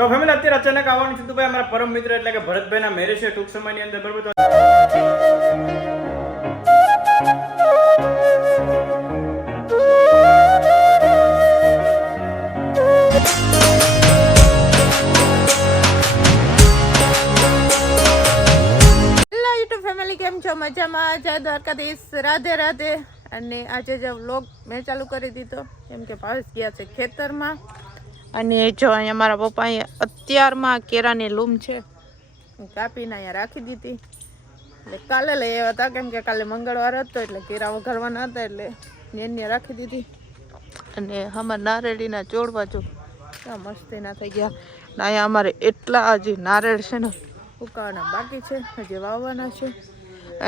તો ફેમિલી અત્યારે અચાનક આવવાનું તો ભાઈ અમારા પરમ મિત્ર એટલે કે ભરતભાઈના મેરેજ છે, ટૂંક સમયની અંદર, બરોબર? તો કેમ છો? મજામાં? જય દ્વારકાધીશ. રાધે રાધે. અને આજે જે વ્લોગ મેં ચાલુ કરી દીધો, કેમ કે ભાવેશ ગયા છે ખેતરમાં. અને જો અહીંયા મારા પપ્પાએ અત્યારમાં કેરાની લૂમ છે. કાપીને અહીંયા રાખી દીધી. એટલે કાલે લઈ આવ્યા હતા કેમ કે કાલે મંગળવાર હતો એટલે કેરા વઘારવાના હતા એટલે એને રાખી દીધી. અને અમારા નારેડીના ચોડવા જો. કેવા મસ્તીના થઈ ગયા. ને અહીંયા અમારે એટલા હજી નારેળ છે ને ઉકાળવાના બાકી છે હજી વાવવાના છે.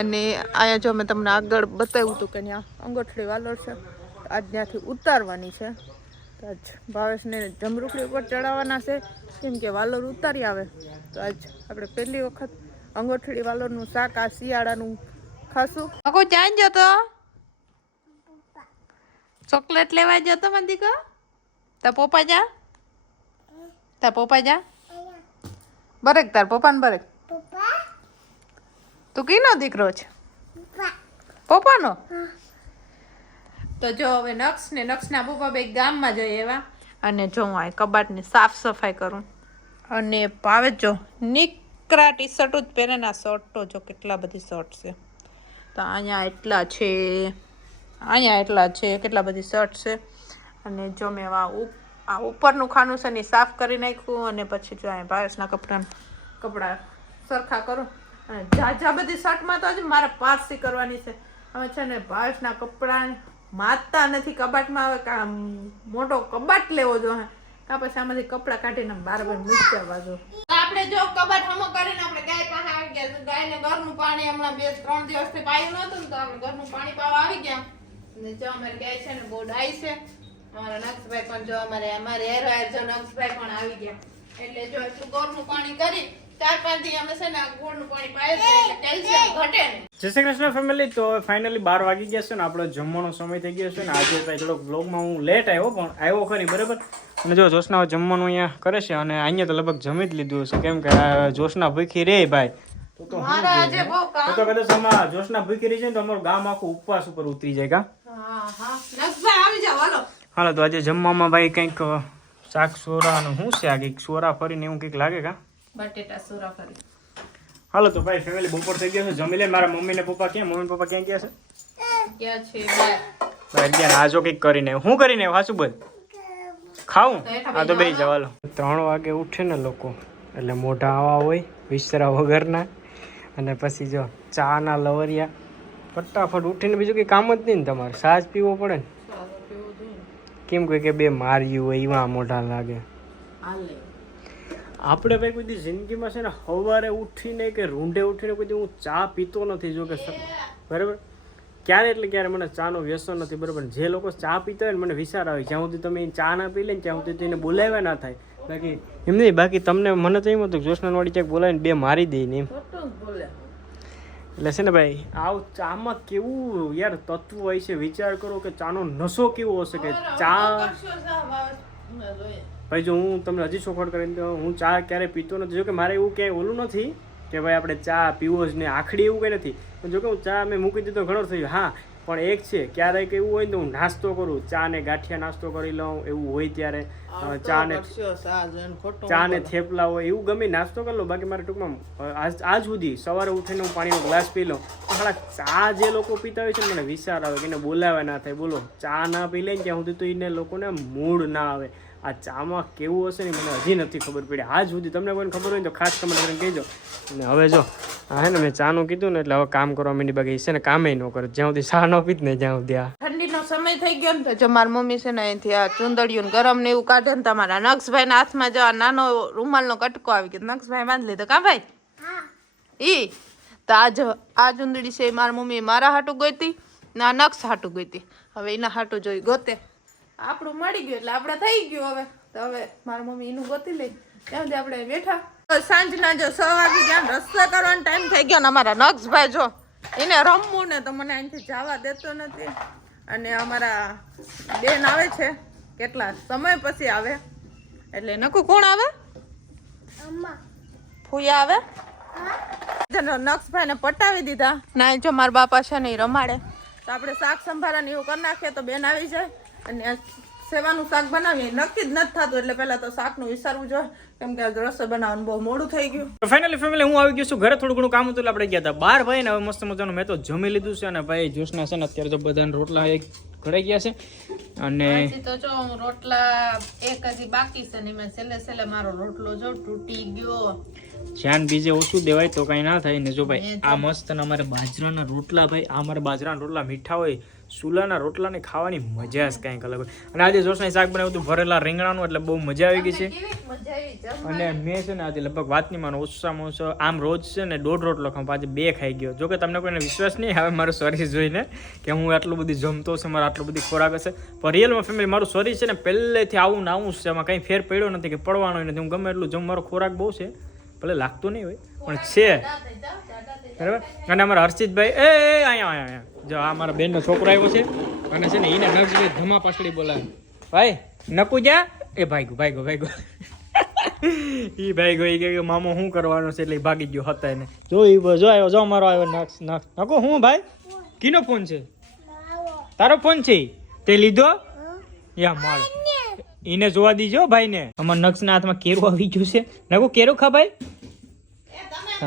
અને અહીંયા જો મેં તમને આગળ બતાવ્યું હતું કે ત્યાં અંગોઠડી વાલોર છે આજ ત્યાંથી ઉતારવાની છે. તો આજ ભાવેશને જમરૂખડી ઉપર ચડાવવાના છે. કેમ કે વાલોર ઉતારી આવે. તો આજ આપણે પહેલી વખત અંગોઠડી વાલોરનું શાક આ શિયાળાનું ખાશું. અકો ક્યાં જતો? ચોકલેટ લેવા જતો મંદિકો દીકો? તા પપ્પા જા. તા પપ્પા જા. બરેક તાર પપ્પાને બરેક. તું કીનો દીકરો છે? પપ્પાનો? તો જો હવે નક્ષ ને નક્ષના પપ્પા બે ગામમાં જઈએ એવા. અને જો હું આ કબાટની સાફ સફાઈ કરું. અને ભાવે જો નીકરા ટી શર્ટ જ પહેરે ના શર્ટ તો જો કેટલા બધી શર્ટ છે. તો અહીંયા એટલા છે અહીંયા એટલા છે કેટલા બધી શર્ટ છે. અને જો મેં આ ઉપ- આ ઉપરનું ખાનું છે ને સાફ કરી નાખ્યું અને પછી જો અહીંયા ભાવેશના કપડાં કપડાં સરખા કરું. અને ઝાઝા બધી શર્ટમાં તો હજી મારે પારસી કરવાની છે. હવે છે ને ભાવેશના કપડાં માતતા નથી, કબાટમાં હવે કા મોટો કબાટ લેવો જો કા પછી આમાંથી કપડાં કાઢીને બાર બાર મૂકી આવવા જો આપણે જો કબાટ હમો કરીને આપણે ગાય પાસે આવી ગયા ગાયને ઘરનું પાણી હમણાં બે ત્રણ દિવસથી પાયું નહોતું તો આપણે ઘરનું પાણી પાવા આવી ગયા. ને જો અમારી ગાય છે ને બહુ ડાય છે. અમારા નક્ષભાઈ પણ જો અમારે અમારે હેર જો નક્ષભાઈ પણ આવી ગયા. એટલે જો એટલું ઘરનું પાણી કરી ચાર પાંચ દી અમે છે ને ગોળનું પાણી પાય કેલ્શિયમ ઘટે જય શ્રી કૃષ્ણ ફેમિલી તો ફાઇનલી બાર વાગી ગયા છે ને આપણો જમવાનો સમય થઈ ગયો છે ને આજે ભાઈ થોડોક બ્લોગમાં હું લેટ આવ્યો પણ આવ્યો ખરી બરાબર? અને જો જોશના જમવાનું અહીંયા કરે છે અને અહીંયા તો લગભગ જમી જ લીધું હશે કેમ કે આ જોશના ભૂખી રે ભાઈ. તો તો મારા આજે બહુ તો કદાચ આમાં જોશના ભૂખી રહી છે ને તો અમારું ગામ આખું ઉપવાસ ઉપર ઉતરી જાય કા? હા હા. નક્ષભાઈ આવી જાવ હાલો. હાલો તો આજે જમવામાં ભાઈ કંઈક શાક સોરા શું છે આ કંઈક? સોરા ફરીને એવું કંઈક લાગે કા? બટેટા સુરા કરી હાલો તો ભાઈ ફેમિલી બપોર થઈ ગયો છે. જમી લે. મારા મમ્મી ને પપ્પા ક્યાં? મમ્મી પપ્પા ક્યાં ગયા છે? ક્યાં છે બાર બહાર. ગયા આ જો કંઈક કરીને. હું કરીને? હાચું બોલ. ખાવું આ તો બે જવાલો ત્રણ વાગે ઉઠે ને લોકો. એટલે મોઢા આવા હોય વિસ્તરા વગરના. અને પછી જો ચાના લવરિયા. ફટાફટ ઉઠીને બીજું કંઈ કામ જ નહીં ને તમારે. સાજ પીવો પડે ને. કેમ કોઈ કે બે માર્યું હોય એવા મોઢા લાગે. હાલે. આપણે ભાઈ કોઈ દી જિંદગીમાં છે ને સવારે ઉઠીને કે રૂંઢે ઉઠીને કોઈ હું ચા પીતો નથી જો કે બરાબર? ક્યારે એટલે ક્યારે મને ચાનો વ્યસન નથી બરાબર? જે લોકો ચા પીતા હોય ને મને વિચાર આવે જ્યાં સુધી તમે ચા ના પી લે ને ત્યાં સુધી તેને બોલાવ્યા ના થાય. બાકી એમ નહીં બાકી તમને મને તો એમ હતું કે જોશનાવાળી ક્યાંક બોલાવીને બે મારી દઈ ને એમ. એટલે છે ને ભાઈ આવ ચામાં કેવું યાર તત્વ હોય છે? વિચાર કરો કે ચાનો નશો કેવો હશે કે ચા ભાઈ જો હું તમને હજી ચોખવટ કરીને તો હું ચા ક્યારેય પીતો નથી. જો કે મારે એવું ક્યાંય ઓલું નથી કે ભાઈ આપણે ચા પીવો જ ને આખડી એવું કંઈ નથી. પણ જો કે હું ચા મેં મૂકી દીધો ઘણો થયું હા પણ એક છે ક્યારેક એવું હોય ને તો હું નાસ્તો કરું. ચા ને ગાંઠિયા નાસ્તો કરી લઉં એવું હોય ત્યારે. ચા ને ચા ને થેપલા હોય એવું ગમે નાસ્તો કરી લો. બાકી મારે ટૂંકમાં આજ સુધી સવારે ઉઠીને હું પાણીનો ગ્લાસ પી લઉં. પણ ચા જે લોકો પીતા હોય છે મને વિચાર આવે કે એને બોલાવે ના થાય. બોલો ચા ના પી લે ને ત્યાં સુધી તો એને લોકોને મૂડ ના આવે. આ ચામાં કેવું હશે ને મને હજી નથી ખબર પડી. આજ સુધી તમને કોઈને ખબર હોય તો ખાસ કમેન્ટ કરીને કહેજો. અને હવે જો હા હે ને મેં ચાનું કીધું ને એટલે હવે કામ કરવા માંડી બાકી છે ને કામે ન કરે. જ્યાં સુધી ચા ન પીત ને જ્યાં સુધી આ. ઠંડીનો સમય થઈ ગયો ને તો જો મારી મમ્મી છે ને અહીંથી આ ચુંદડિયું ગરમ ને એવું કાઢે ને તમારા નક્ષભાઈના હાથમાં જવા આ નાનો રૂમાલનો કટકો આવી ગયો. નક્ષભાઈ બાંધી લીધો કા ભાઈ? ઈ? તો આજ આ ચુંદડી છે મારી મમ્મીએ મારા હાટું ગોતી ને આ નક્ષ હાટું ગોતી હવે એના હાટું જોઈ ગોતે. આપણું મળી ગયું એટલે આપણે થઈ ગયું હવે. તો હવે મારા મમ્મી એનું ગોતી લઈ. ત્યાં સુધી આપણે બેઠા. તો સાંજના જો છ વાગે ગયા રસ્તા કરવાનો ટાઈમ થઈ ગયો ને અમારા નક્ષભાઈ જો એને રમવું ને તો મને અહીંથી જવા દેતો નથી. અને અમારા બેન આવે છે કેટલા સમય પછી આવે? એટલે નકુ કોણ આવે? ફૂયા આવે? નક્ષભાઈ ને પટાવી દીધા. ના જો મારા બાપા છે ને રમાડે. તો આપણે શાક સંભારા ને એવું કરી નાખીએ તો બેન આવી જાય. અને સેવાનું શાક બનાવીએ. નક્કી જ નથી થતું એટલે પહેલા તો શાકનું વિચારવું જોઈએ. કેમ કે રસોઈ બનાવવાનું બહુ મોડું થઈ ગયું. ફાઇનલી ફેમિલી હું આવી ગયો છું. ઘરે થોડું ઘણું કામ હતું આપણે ગયા હતા બાર ભાઈ ને હવે મસ્ત મજાનું મેં તો જમી લીધું છે. અને ભાઈ જોશના છે ને અત્યારે તો બધાને રોટલા એક ઘડાઈ ગયા છે. અને તો જો હું રોટલા એક હજી બાકી છે ને મેં છેલ્લે છેલ્લે મારો રોટલો જો તૂટી ગયો. ધ્યાન બીજે ઓછું દેવાય તો કઈ ના થાય ને જો ભાઈ આ મસ્ત અમારે બાજરાના રોટલા ભાઈ આ અમારે બાજરાના રોટલા મીઠા હોય સુલાના રોટલાને ખાવાની મજા જ કંઈક અલગ અને આજે જોશના શાક બનાવ્યું હતું ભરેલા રીંગણાનું એટલે બહુ મજા આવી ગઈ છે. અને મેં છે ને આજે લગભગ વાત નહીં માનો ઓછામાં ઓછો આમ રોજ છે ને દોઢ રોટલો ખાઉં આજે બે ખાઈ ગયો. જોકે તમને કોઈને વિશ્વાસ નહીં આવે મારું શરીર જોઈને કે હું આટલું બધું જમતો છે મારો આટલું બધી ખોરાક હશે. પણ રિયલમાં ફેમિલી મારું શરીર છે ને પહેલેથી આવું ને આવું છે એમાં કંઈ ફેર પડ્યો નથી કે પડવાનો નથી. હું ગમે એટલું જમ મારો ખોરાક બહુ છે ભલે લાગતો નહીં હોય પણ છે. બરાબર? અને અમારા હર્ષિતભાઈ એ એ, અહીંયા અહીંયા જો આ મારા બેનનો છોકરો આવ્યો છે. અને છે ને એને નક્ષભાઈ ધમા પાછળી બોલાવે. ભાઈ નકુ જા એ ભાઈ ભાઈ ભાઈ ઈ ભાઈ ગઈ કે મામો શું કરવાનો છે? એટલે ભાગી ગયો હતા એને. જો ઈ જો આવ્યો જો મારો આવ્યો નક્ષ નક્ષ નકો હું ભાઈ? કીનો ફોન છે? તારો ફોન છે તે લીધો? યા માર. ઈને જોવા દીજો ભાઈને. અમાર નક્ષ ના હાથમાં કેરો આવી ગયું છે. નકો કેરું ખા ભાઈ?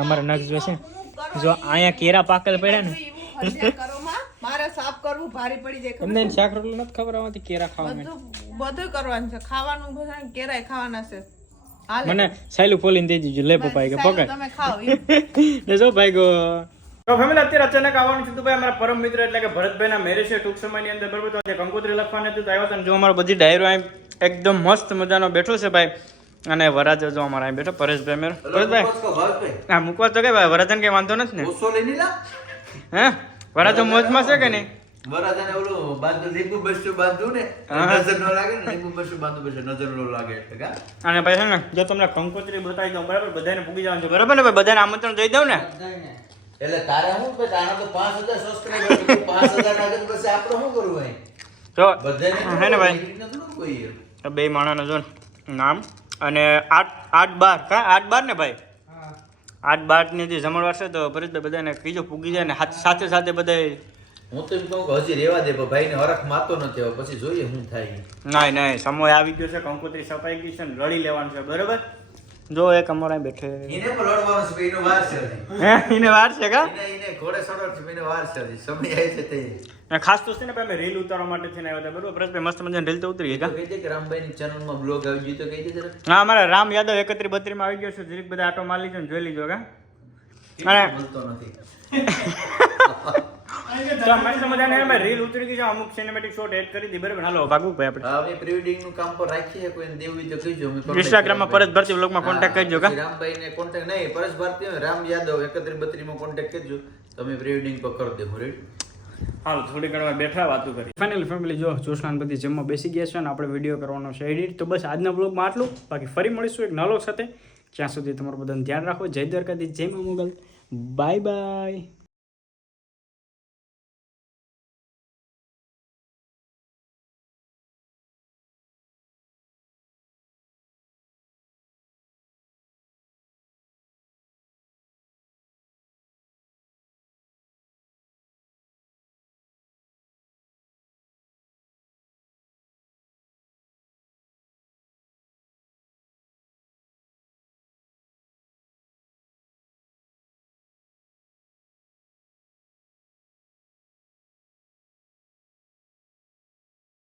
અમારા નક્ષ જો છે જો અહીંયા કેરા પાકલ પડ્યા ને. મારે સાફ કરવું ભારે પડી જાય તમને શાક રોટલો નથી ખબર આવતી કેરા ખાવા બધું બધું કરવાનું છે. ખાવાનું બધા કેરાય ખાવાના છે. મને સાયલું ફોલીને દઈ દીધું લે પપ્પા કે પકડ. તમે ખાઓ જો ભાઈ ગો તો ફેમિલી અત્યારે અચાનક આવવાનું થયું ભાઈ અમારા પરમ મિત્ર એટલે કે ભરતભાઈના મેરેજ છે ટૂંક સમયની અંદર બરોબર? તો કંકોત્રી લખવાની હતી તો આવ્યો હતો જો અમારો બધી ડાયરો એકદમ મસ્ત મજાનો બેઠો છે ભાઈ. અને વરાજ જો અમારા અહીં બેઠો પરેશભાઈ મેરો. પરેશભાઈ. હા મૂકવા તો કે ભાઈ વરાજન કઈ વાંધો નથી ને. ઓછો લઈ લીલા હે? વરાજો મોજમાં છે કે નહીં? વરાજાને ઓલું બાંધું લીંબુ બસ્યું બાંધું ને હા. નજર ન લાગે ને લીંબુ બસ્યું બાંધું પછી નજર ન લાગે એટલે અને ભાઈ છે ને જો તમને કંકોત્રી બતાવી દઉં બરાબર? બધાને પૂગી જવાનું છે બરાબર? ને ભાઈ બધાને આમંત્રણ દઈ દઉં ને. એટલે તારે શું કે તારા તો પાંચ હજાર સબસ્ક્રાઈબર પાંચ હજાર આગળ પછી આપણે શું કરવું હોય જો બધાને હે ને ભાઈ? બે માણસ જો નામ. અને આઠ આઠ બાર કા? આઠ બાર ને ભાઈ? આઠ બારની જે જમણવાર છે તો ભરતભાઈ બધાને કીજો પૂગી જાય ને સાથે સાથે બધા હું તો એમ કહું કે હજી રેવા દે પણ ભાઈને હરખ માતો નથી હવે પછી જોઈએ શું થાય. નાય નાય સમય આવી ગયો છે કંકોત્રી સફાઈ ગઈ છે ને લડી લેવાનું છે બરાબર? જો એક અમારા બેઠે. ઇને પણ છે એનો વાર છે હે? ઇને વાર છે કા? ઇને ઘોડે સડો છે ઇને વાર છે સમય આવી છે તે. અને ખાસ તો છે ને ભાઈ રીલ ઉતારવા માટે થઈને આવ્યા હતા બરોબર? પ્રશ્ન મસ્ત મજાની રીલ તો ઉતરી ગઈ કા? કહી દે કે રામભાઈની ચેનલમાં બ્લોગ આવી ગયો તો કહી દે જરા. હા અમારા રામ યાદવ એકત્રી બત્રી માં આવી ગયો છે જરીક બધા આટો મારી ને જોઈ લીજો કા? અને બોલતો નથી? તો મસ્ત મજાને રીલ ઉતરી ગઈ છે. અમુક સિનેમેટિક શોટ એડ કરી દી. બરાબર. હાલો ભાગવું ભાઈ આપણે. હા, અમે પ્રી નું કામ પર રાખીએ. કોઈને દેવું તો કહીજો. અમે contact ઇન્સ્ટાગ્રામમાં પરત ભરતી બ્લોગમાં કોન્ટેક્ટ કરજો કા? હા, રામભાઈને કોન્ટેક્ટ નહીં પરેશ ભારતી રામ યાદવ એકત્રી બત્રી માં કોન્ટેક્ટ કરજો. તમે પ્રી વેડિંગ પર કરી દેવું. રેડી હાલ થોડી ઘણી બેઠા વાતો કરી. ફાઇનલ ફેમિલી જો જોશનાન બધી જમવા બેસી ગયા છે અને આપણે વીડિયો કરવાનો છે એડિટ તો બસ આજના બ્લોગમાં આટલું. બાકી ફરી મળીશું એક નલો સાથે. ત્યાં સુધી તમારું બધાનું ધ્યાન રાખો. જય દ્વારકાથી જય મા મોગલ. Bye bye